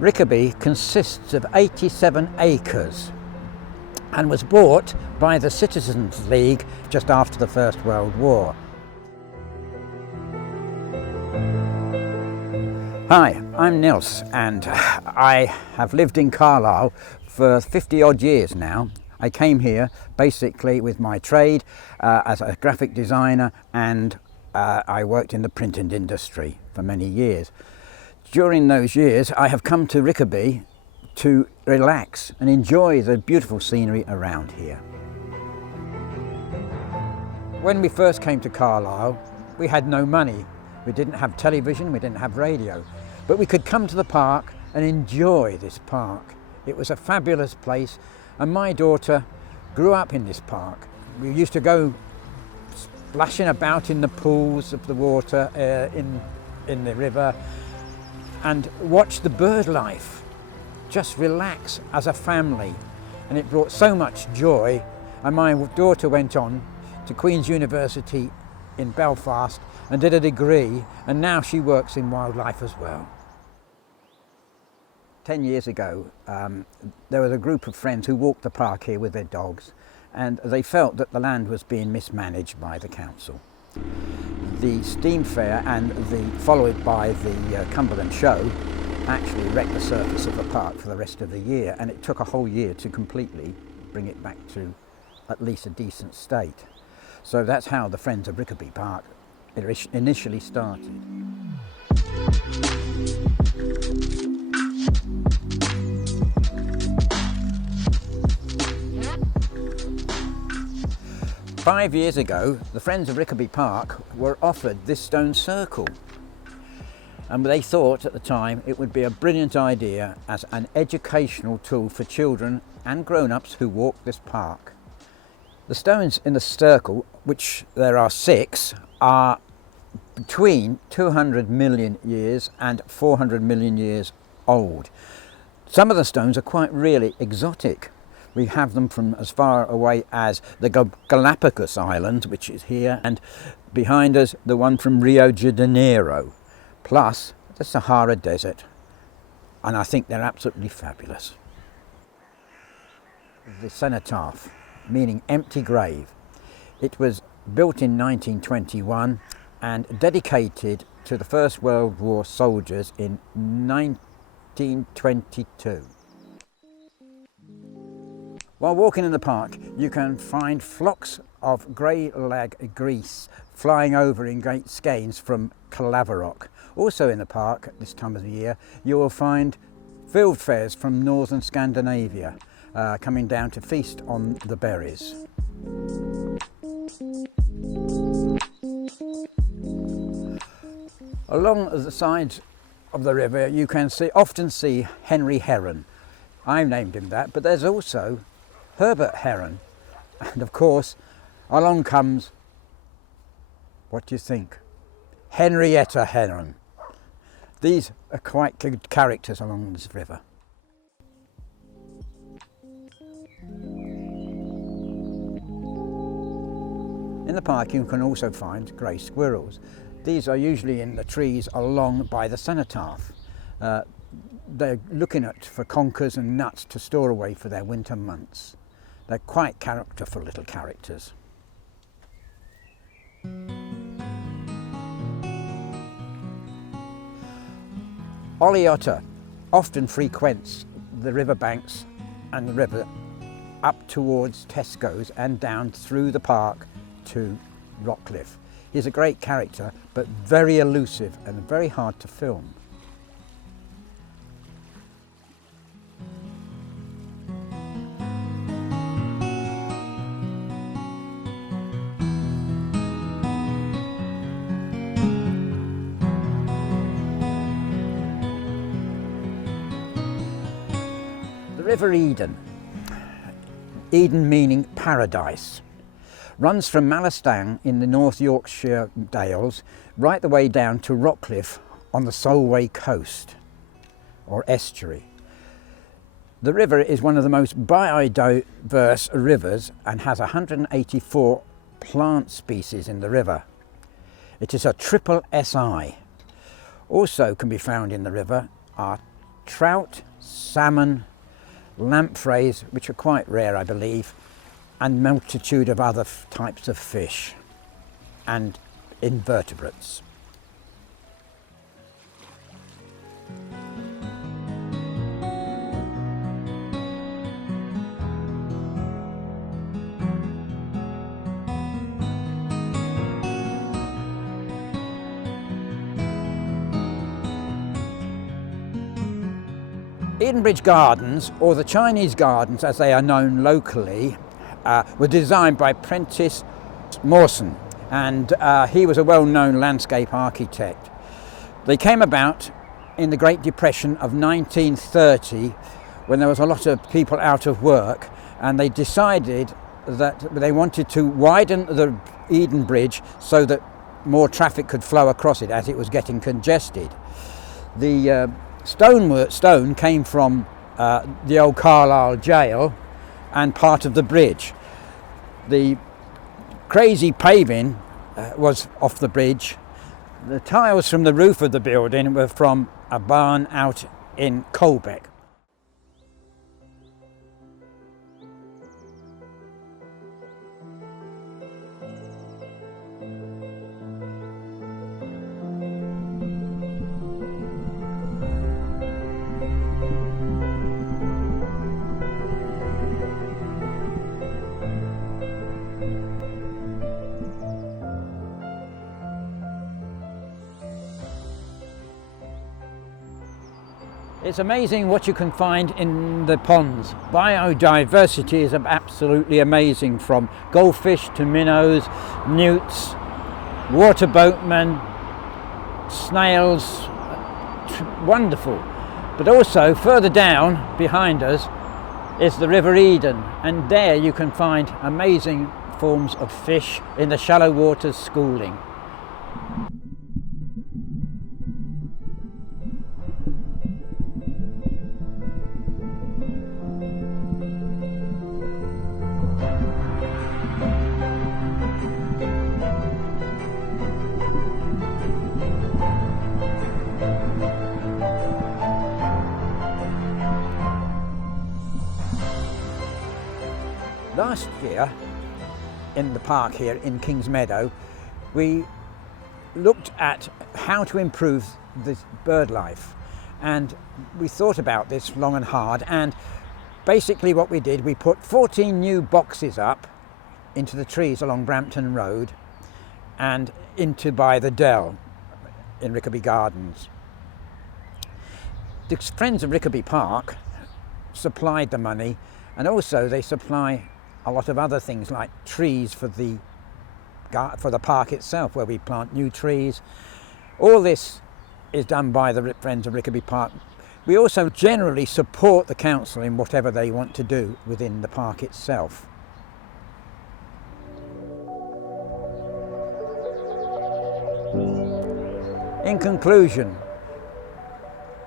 Rickerby consists of 87 acres and was bought by the Citizens League just after the First World War. Hi, I'm Nils and I have lived in Carlisle for 50 odd years now. I came here basically with my trade as a graphic designer, and I worked in the printing industry for many years. During those years I have come to Rickerby to relax and enjoy the beautiful scenery around here. When we first came to Carlisle, we had no money. We didn't have television, we didn't have radio, but we could come to the park and enjoy this park. It was a fabulous place, and my daughter grew up in this park. We used to go splashing about in the pools of the water in the river and watch the bird life, just relax as a family, and it brought so much joy. And my daughter went on to Queen's University in Belfast and did a degree, and now she works in wildlife as well. 10 years ago there was a group of friends who walked the park here with their dogs, and they felt that the land was being mismanaged by the council. The steam fair and followed by the Cumberland show actually wrecked the surface of the park for the rest of the year, and it took a whole year to completely bring it back to at least a decent state. So that's how the Friends of Rickerby Park initially started. 5 years ago, the Friends of Rickerby Park were offered this stone circle, and they thought at the time it would be a brilliant idea as an educational tool for children and grown-ups who walk this park. The stones in the circle, which there are 6, are between 200 million years and 400 million years old. Some of the stones are quite really exotic. We have them from as far away as the Galapagos Islands, which is here, and behind us the one from Rio de Janeiro, plus the Sahara Desert, and I think they're absolutely fabulous. The cenotaph, meaning empty grave. It was built in 1921 and dedicated to the First World War soldiers in 1922. While walking in the park, you can find flocks of grey lag geese flying over in great skeins from Carlisle. Also in the park at this time of the year, you will find field fares from northern Scandinavia coming down to feast on the berries. Along the sides of the river you can often see Henry Heron. I've named him that, but there's also Herbert Heron, and of course along comes, what do you think? Henrietta Heron. These are quite good characters along this river. In the park you can also find grey squirrels. These are usually in the trees along by the cenotaph. They're looking for conkers and nuts to store away for their winter months. They're quite characterful little characters. Ollie otter often frequents the riverbanks and the river up towards Tesco's and down through the park to Rockcliffe. He's a great character, but very elusive and very hard to film. The River Eden, Eden meaning paradise, runs from Malastang in the North Yorkshire Dales right the way down to Rockcliffe on the Solway coast or estuary. The river is one of the most biodiverse rivers and has 184 plant species in the river. It is a triple SI. Also can be found in the river are trout, salmon, lampreys, which are quite rare I believe, and multitude of other types of fish and invertebrates. Edenbridge Gardens, or the Chinese Gardens as they are known locally, were designed by Prentice Mawson, and he was a well-known landscape architect. They came about in the Great Depression of 1930 when there was a lot of people out of work, and they decided that they wanted to widen the Eden Bridge so that more traffic could flow across it as it was getting congested. The stone came from the old Carlisle jail and part of the bridge. The crazy paving was off the bridge. The tiles from the roof of the building were from a barn out in Colbeck. It's amazing what you can find in the ponds. Biodiversity is absolutely amazing, from goldfish to minnows, newts, water boatmen, snails, wonderful. But also further down behind us is the River Eden, and there you can find amazing forms of fish in the shallow waters schooling. Last year in the park here in Kings Meadow, we looked at how to improve the bird life, and we thought about this long and hard, and basically what we did, we put 14 new boxes up into the trees along Brampton Road and into by the Dell in Rickerby Gardens. The friends of Rickerby Park supplied the money, and also they supply a lot of other things like trees for the park itself, where we plant new trees. All this is done by the friends of Rickerby Park. We also generally support the council in whatever they want to do within the park itself. In conclusion,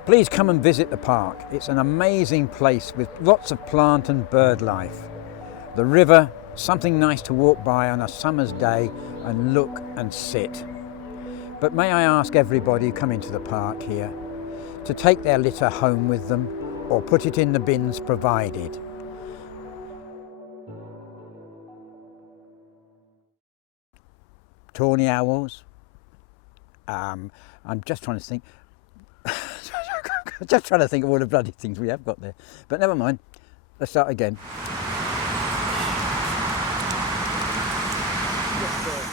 please come and visit the park. It's an amazing place with lots of plant and bird life. The river, something nice to walk by on a summer's day and look and sit. But may I ask everybody who come into the park here to take their litter home with them or put it in the bins provided. Tawny owls. I'm just trying to think. Just trying to think of all the bloody things we have got there. But never mind. Let's start again. Yes,